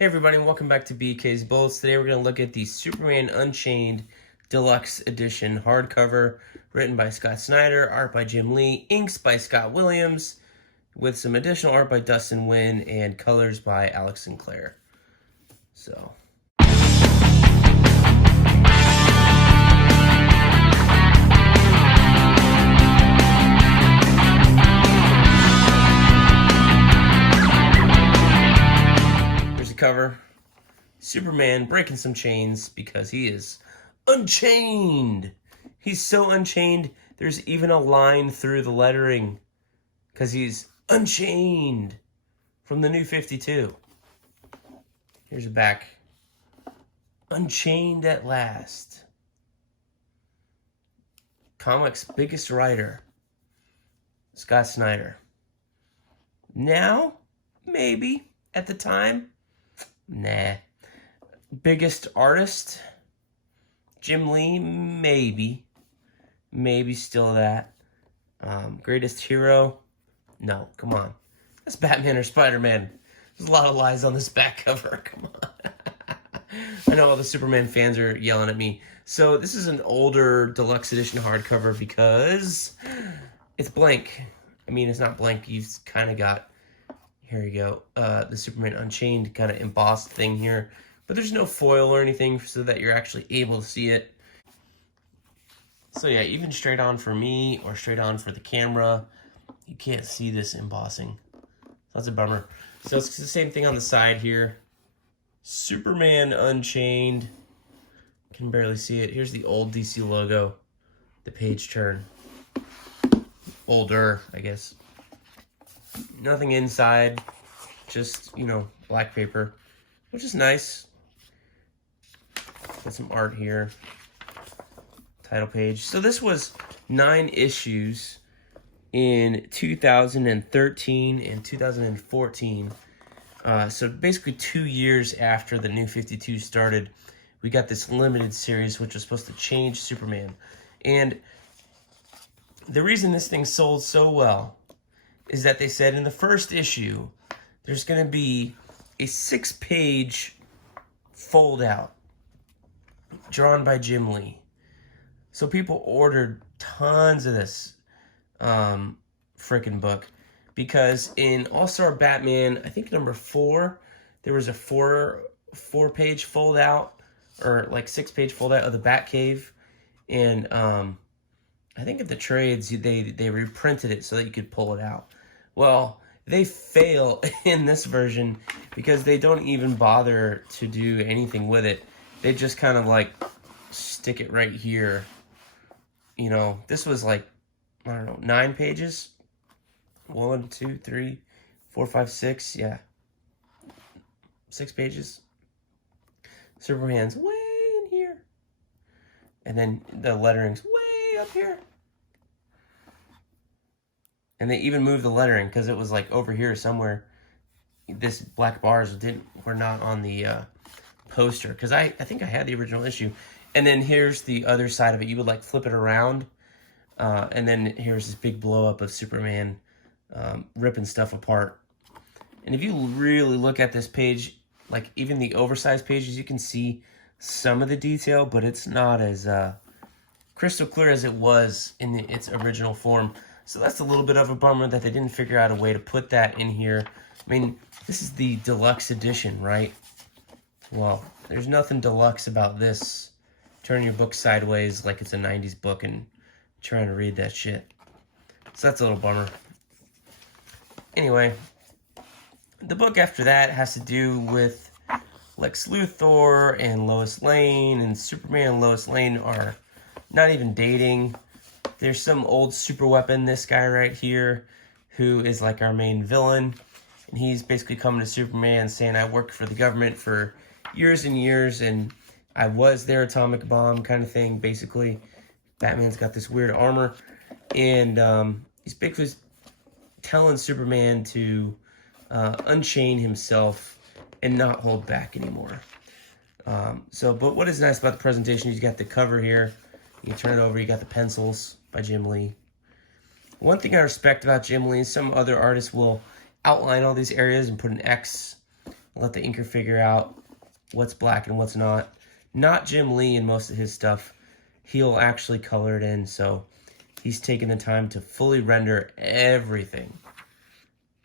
Hey everybody, and welcome back to BK's Bullets. Today we're going to look at the Superman Unchained Deluxe Edition hardcover, written by Snyder, art by Jim Lee, inks by Scott Williams, with some additional art by Dustin, Wynn, and colors by Alex Sinclair. So... cover. Superman breaking some chains because he is unchained. He's so unchained, there's even a line through the lettering because he's unchained from the New 52. Here's a back. Unchained at last. Comics' biggest writer, Scott Snyder. Now, maybe, at the time, nah. Biggest artist? Jim Lee? Maybe. Maybe still that. Greatest hero? No, come on. That's Batman or Spider-Man. There's a lot of lies on this back cover. Come on. I know all the Superman fans are yelling at me. So this is an older deluxe edition hardcover because it's blank. I mean, it's not blank. You've kind of got... Here you go, the Superman Unchained kind of embossed thing here. But there's no foil or anything so that you're actually able to see it. So yeah, even straight on for me or straight on for the camera, you can't see this embossing. That's a bummer. So it's the same thing on the side here. Superman Unchained. Can barely see it. Here's the old DC logo. The page turn. Older, I guess. Nothing inside, just, you know, black paper, which is nice. Got some art here. Title page. So this was 9 issues in 2013 and 2014. So basically 2 years after the New 52 started, we got this limited series, which was supposed to change Superman. And the reason this thing sold so well is that they said in the first issue, there's going to be a 6-page fold-out drawn by Jim Lee. So people ordered tons of this freaking book because in All-Star Batman, I think number 4, there was a 4-page fold-out or like 6-page fold-out of the Batcave. And I think at the trades, they reprinted it so that you could pull it out. Well, they fail in this version because they don't even bother to do anything with it. They just kind of like stick it right here. You know, this was like, I don't know, 9 pages. 1, 2, 3, 4, 5, 6. Yeah. 6 pages. Superman's way in here. And then the lettering's way up here. And they even moved the lettering because it was like over here somewhere. This black bars were not on the poster because I think I had the original issue. And then here's the other side of it. You would like flip it around, and then here's this big blow up of Superman ripping stuff apart. And if you really look at this page, like even the oversized pages, you can see some of the detail, but it's not as crystal clear as it was in its original form. So that's a little bit of a bummer that they didn't figure out a way to put that in here. I mean, this is the deluxe edition, right? Well, there's nothing deluxe about this. Turn your book sideways like it's a 90s book and trying to read that shit. So that's a little bummer. Anyway, the book after that has to do with Lex Luthor and Lois Lane, and Superman and Lois Lane are not even dating. There's some old super weapon, this guy right here, who is like our main villain. And he's basically coming to Superman saying, I worked for the government for years and years, and I was their atomic bomb kind of thing, basically. Batman's got this weird armor. And he's basically telling Superman to unchain himself and not hold back anymore. But what is nice about the presentation, you got the cover here. You can turn it over, you got the pencils by Jim Lee. One thing I respect about Jim Lee, some other artists will outline all these areas and put an X let the inker figure out what's black and what's not. Not Jim Lee in most of his stuff. He'll actually color it in, so he's taking the time to fully render everything.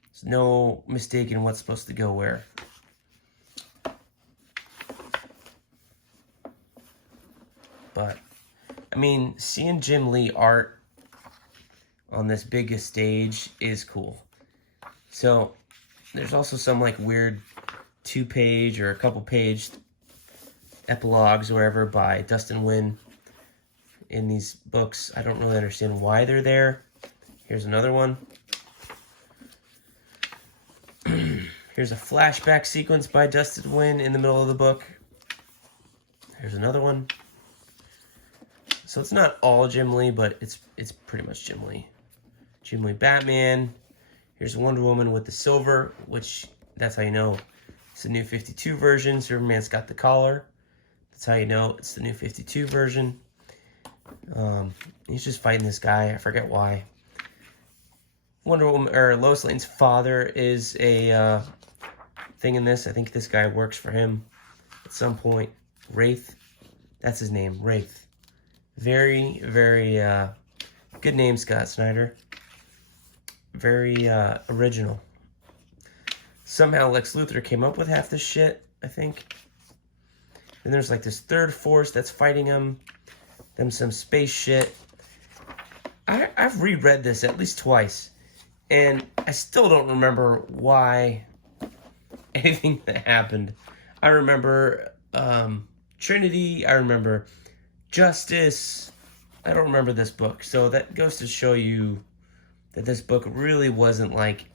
There's no mistaking what's supposed to go where. But, I mean, seeing Jim Lee art on this biggest stage is cool. So, there's also some like weird 2-page or a couple-page epilogues or whatever by Dustin Wynn in these books. I don't really understand why they're there. Here's another one. Here's a flashback sequence by Dustin Wynn in the middle of the book. Here's another one. So it's not all Jim Lee, but it's pretty much Jim Lee. Jim Lee Batman. Here's Wonder Woman with the silver, which that's how you know it's the new 52 version. Superman's got the collar. That's how you know it's the new 52 version. He's just fighting this guy. I forget why. Wonder Woman, or Lois Lane's father is a thing in this. I think this guy works for him at some point. Wraith. That's his name, Wraith. Very, very good name, Scott Snyder. Very original. Somehow Lex Luthor came up with half this shit, I think. Then there's like this third force that's fighting him. Then some space shit. I've reread this at least twice. And I still don't remember why anything that happened. I remember Trinity. I remember Justice. I don't remember this book. So that goes to show you that this book really wasn't like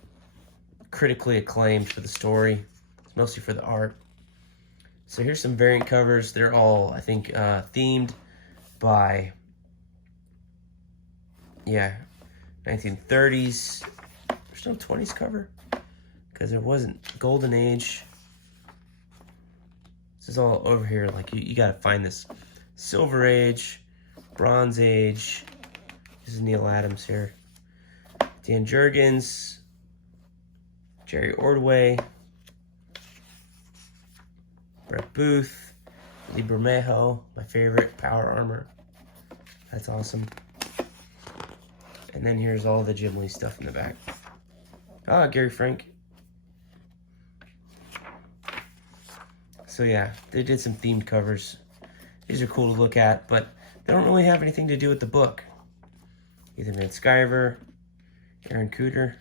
critically acclaimed for the story. It's mostly for the art. So here's some variant covers. They're all, I think, themed by, 1930s. There's no 20s cover because there wasn't Golden Age. This is all over here. Like you gotta find this. Silver Age, Bronze Age. This is Neil Adams here. Dan Jurgens, Jerry Ordway, Brett Booth, Lee Bermejo, my favorite, Power Armor. That's awesome. And then here's all the Jim Lee stuff in the back. Ah, Gary Frank. So yeah, they did some themed covers. These are cool to look at, but they don't really have anything to do with the book. Ethan Van Sciver, Aaron Cooter.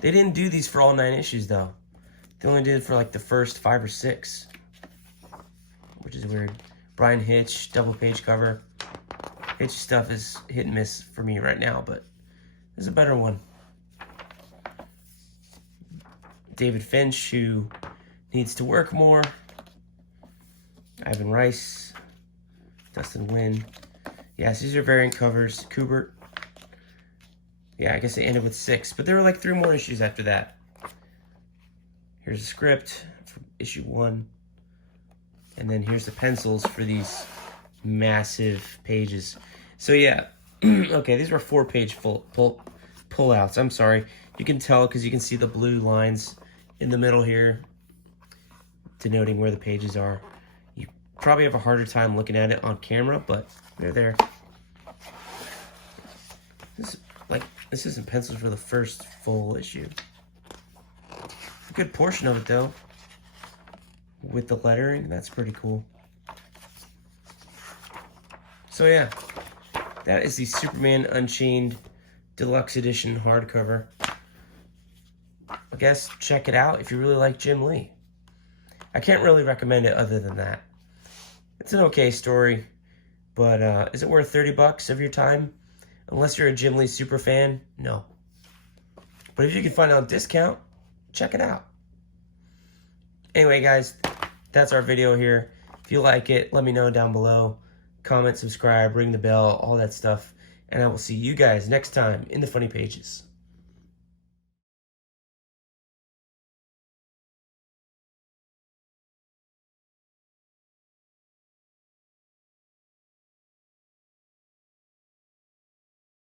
They didn't do these for all 9 issues, though. They only did it for like the first 5 or 6, which is weird. Brian Hitch, double page cover. Hitch stuff is hit and miss for me right now, but there's a better one. David Finch, who needs to work more. Ivan Rice, Dustin Wynn. Yes, these are variant covers. Kubert. Yeah, I guess they ended with 6, but there were like 3 more issues after that. Here's a script for issue 1. And then here's the pencils for these massive pages. So yeah, okay, these were 4-page pull-outs. I'm sorry. You can tell because you can see the blue lines in the middle here, denoting where the pages are. You probably have a harder time looking at it on camera, but they're there. This isn't pencils for the first full issue. A good portion of it though, with the lettering. That's pretty cool. So yeah, that is the Superman Unchained Deluxe Edition hardcover. I guess check it out if you really like Jim Lee. I can't really recommend it other than that. It's an okay story, but is it worth $30 of your time? Unless you're a Jim Lee super fan, no. But if you can find it on discount, check it out. Anyway, guys, that's our video here. If you like it, let me know down below. Comment, subscribe, ring the bell, all that stuff. And I will see you guys next time in the Funny Pages.